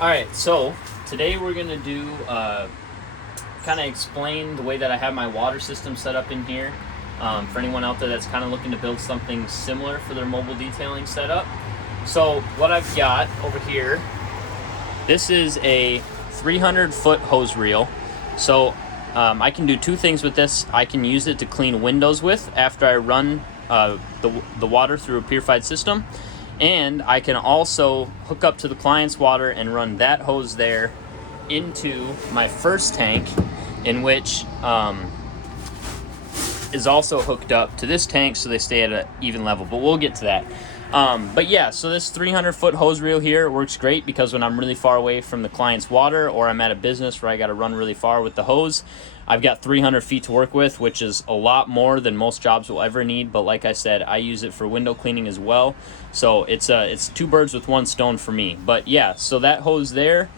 All right, so today we're gonna do kind of explain the way that I have my water system set up in here. For anyone out there that's kind of looking to build something similar for their mobile detailing setup. So what I've got over here, this is a 300-foot hose reel. So I can do two things with this. I can use it to clean windows with after I run the water through a purified system. And I can also hook up to the client's water and run that hose there into my first tank, in which is also hooked up to this tank so they stay at an even level. But we'll get to that. But yeah, so this 300-foot hose reel here works great because when I'm really far away from the client's water, or I'm at a business where I got to run really far with the hose, I've got 300 feet to work with, which is a lot more than most jobs will ever need. But like I said, I use it for window cleaning as well. So it's two birds with one stone for me. But yeah, so that hose there,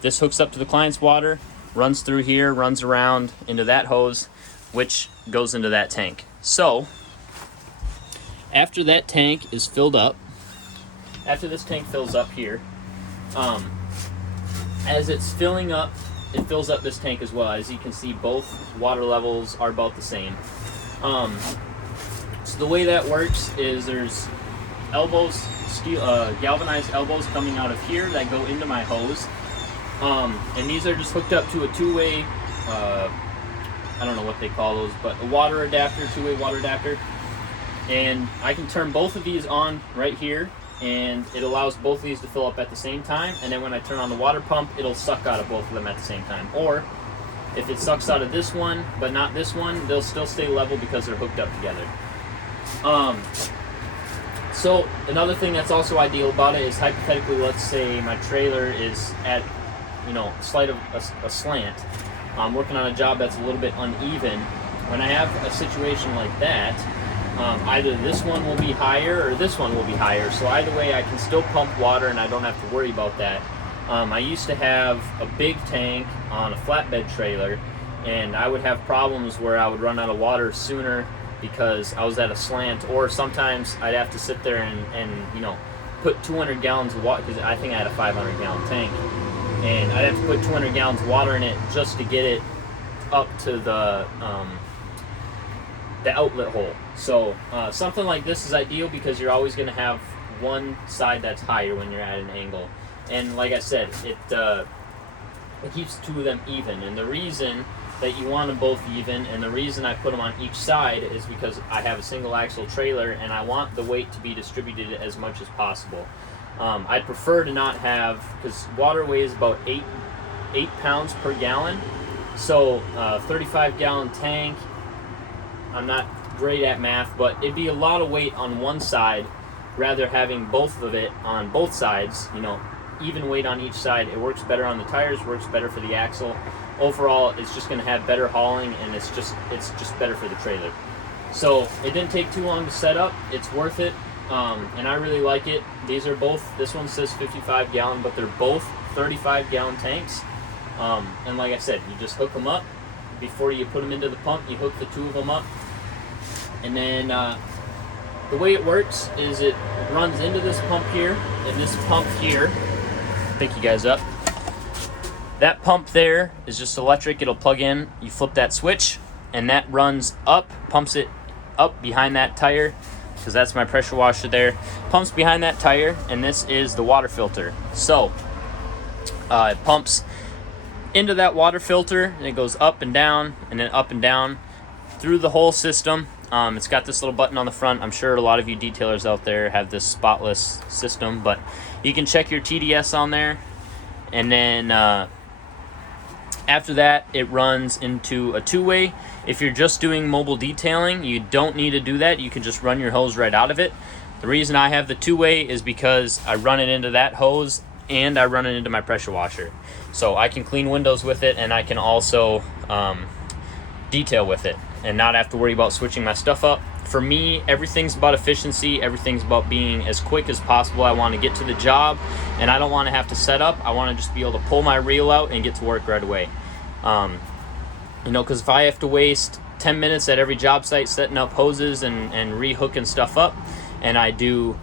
this hooks up to the client's water, runs through here, runs around into that hose, which goes into that tank. So after that tank is filled up, after this tank fills up here, as it's filling up, it fills up this tank as well. As you can see, both water levels are about the same. So the way that works is there's elbows, steel, galvanized elbows coming out of here that go into my hose. And these are just hooked up to a two-way, I don't know what they call those, but a water adapter, two-way water adapter. And I can turn both of these on right here, and it allows both of these to fill up at the same time. And then when I turn on the water pump, it'll suck out of both of them at the same time. Or if it sucks out of this one but not this one, they'll still stay level because they're hooked up together. So another thing that's also ideal about it is, hypothetically, let's say my trailer is at, a slant. I'm working on a job that's a little bit uneven. When I have a situation like that, either this one will be higher or this one will be higher. So either way, I can still pump water and I don't have to worry about that. I used to have a big tank on a flatbed trailer, and I would have problems where I would run out of water sooner because I was at a slant, or sometimes I'd have to sit there and put 200 gallons of water, because I think I had a 500-gallon tank, and I'd have to put 200 gallons of water in it just to get it up to the outlet hole. So something like this is ideal because you're always going to have one side that's higher when you're at an angle. And like I said, it keeps two of them even. And the reason that you want them both even, and the reason I put them on each side, is because I have a single axle trailer and I want the weight to be distributed as much as possible. I'd prefer to not have, because water weighs about 8 pounds per gallon. So 35-gallon tank, I'm not great at math, but it'd be a lot of weight on one side, rather having both of it on both sides, even weight on each side. It works better on the tires, works better for the axle. Overall, it's just going to have better hauling, and it's just better for the trailer. So it didn't take too long to set up. It's worth it, and I really like it. These are both, this one says 55-gallon, but they're both 35-gallon tanks. And like I said, you just hook them up. Before you put them into the pump, you hook the two of them up. And then the way it works is it runs into this pump here, and this pump here, pick you guys up. That pump there is just electric. It'll plug in, you flip that switch, and that runs up, pumps it up behind that tire, because that's my pressure washer there. Pumps behind that tire, and this is the water filter. So it pumps into that water filter, and it goes up and down, and then up and down through the whole system. It's got this little button on the front. I'm sure a lot of you detailers out there have this spotless system, but you can check your TDS on there. And then after that, it runs into a two-way. If you're just doing mobile detailing, you don't need to do that. You can just run your hose right out of it. The reason I have the two-way is because I run it into that hose and I run it into my pressure washer. So I can clean windows with it, and I can also detail with it and not have to worry about switching my stuff up. For me, everything's about efficiency. Everything's about being as quick as possible. I want to get to the job, and I don't want to have to set up. I want to just be able to pull my reel out and get to work right away. Because if I have to waste 10 minutes at every job site setting up hoses and rehooking stuff up, and I do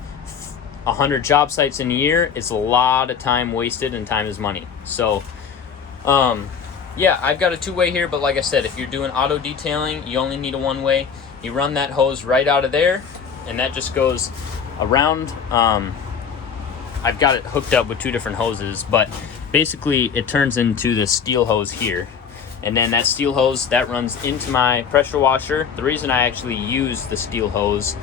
100 job sites in a year, it's a lot of time wasted, and time is money. So yeah, I've got a 2-way here, but like I said, if you're doing auto detailing, you only need a 1-way. You run that hose right out of there, and that just goes around. I've got it hooked up with 2 different hoses, but basically it turns into the steel hose here. And then that steel hose, that runs into my pressure washer. The reason I actually use the steel hose,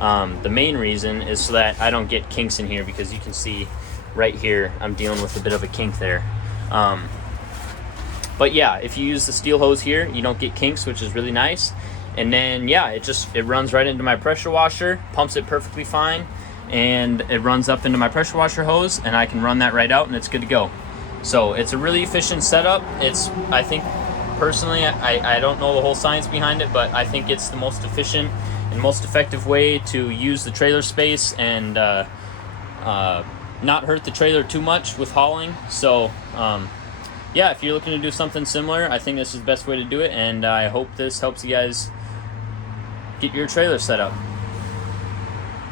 the main reason is so that I don't get kinks in here, because you can see right here, I'm dealing with a bit of a kink there. But yeah, if you use the steel hose here, you don't get kinks, which is really nice. And then yeah, it runs right into my pressure washer, pumps it perfectly fine, and it runs up into my pressure washer hose, and I can run that right out, and it's good to go. So it's a really efficient setup. I think personally, I don't know the whole science behind it, but I think it's the most efficient and most effective way to use the trailer space and not hurt the trailer too much with hauling. So yeah, if you're looking to do something similar, I think this is the best way to do it, and I hope this helps you guys get your trailer set up.